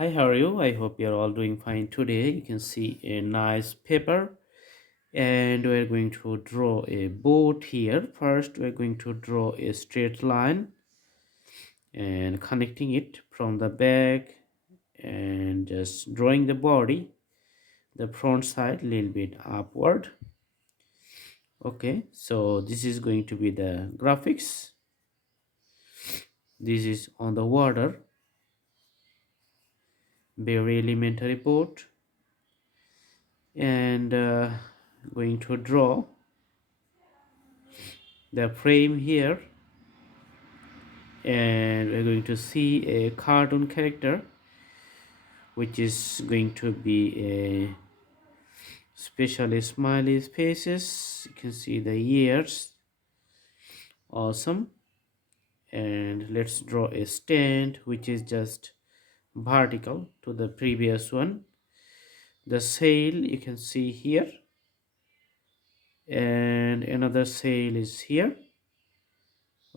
Hi, how are you? I hope you're all doing fine today. You can see a nice paper, and we're going to draw a boat here. First, we're going to draw a straight line and connecting it from the back and just drawing the body, the front side a little bit upward. Okay, so this is going to be the graphics. This is on the water, very elementary boat, and going to draw the frame here, and we're going to see a cartoon character which is going to be a specially smiley faces. You can see the ears. Awesome. And let's draw a stand which is just vertical to the previous one. The sail you can see here, and another sail is here.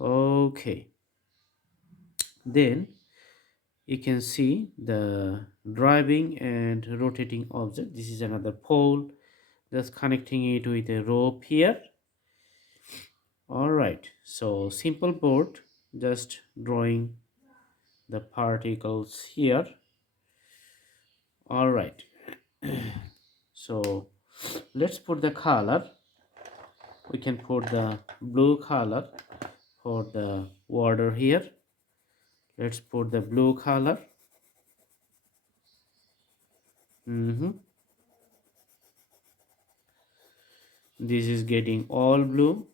Okay, then you can see the driving and rotating object. This is another pole, just connecting it with a rope here. All right, so simple board, just drawing the particles here. All right, so let's put the color. We can put the blue color for the water here. Let's put the blue color. This is getting all blue.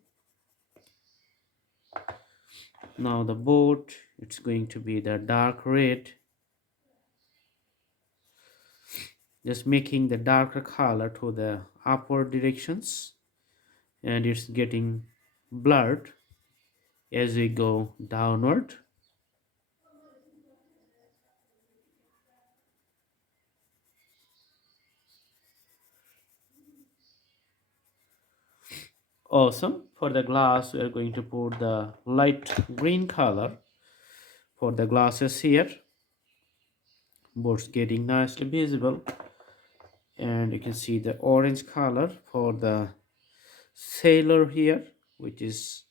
Now the boat, it's going to be the dark red, just making the darker color to the upward directions, and it's getting blurred as we go downward. Awesome. For the glass, we are going to put the light green color for the glasses here. Boat's getting nicely visible, and you can see the orange color for the sailor here, which is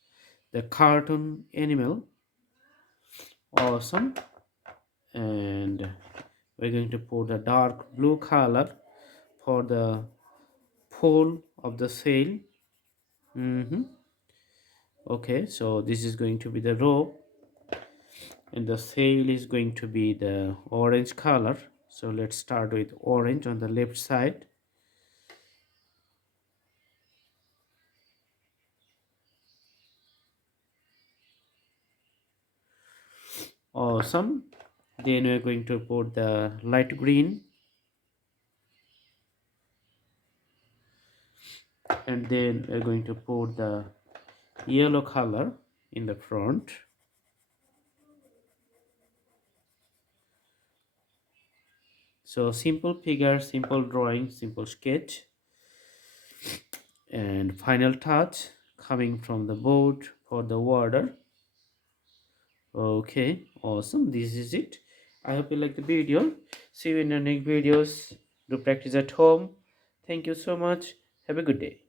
the cartoon animal. Awesome. And we're going to put a dark blue color for the pole of the sail. Okay, so this is going to be the rope, and the sail is going to be the orange color. So let's start with orange on the left side. Awesome. Then we're going to put the light green, and then we're going to put the yellow color in the front. So simple figure, simple drawing, simple sketch, and final touch coming from the boat for the water. Okay, awesome. This is it. I hope you like the video. See you in the next videos. Do practice at home. Thank you so much. Have a good day.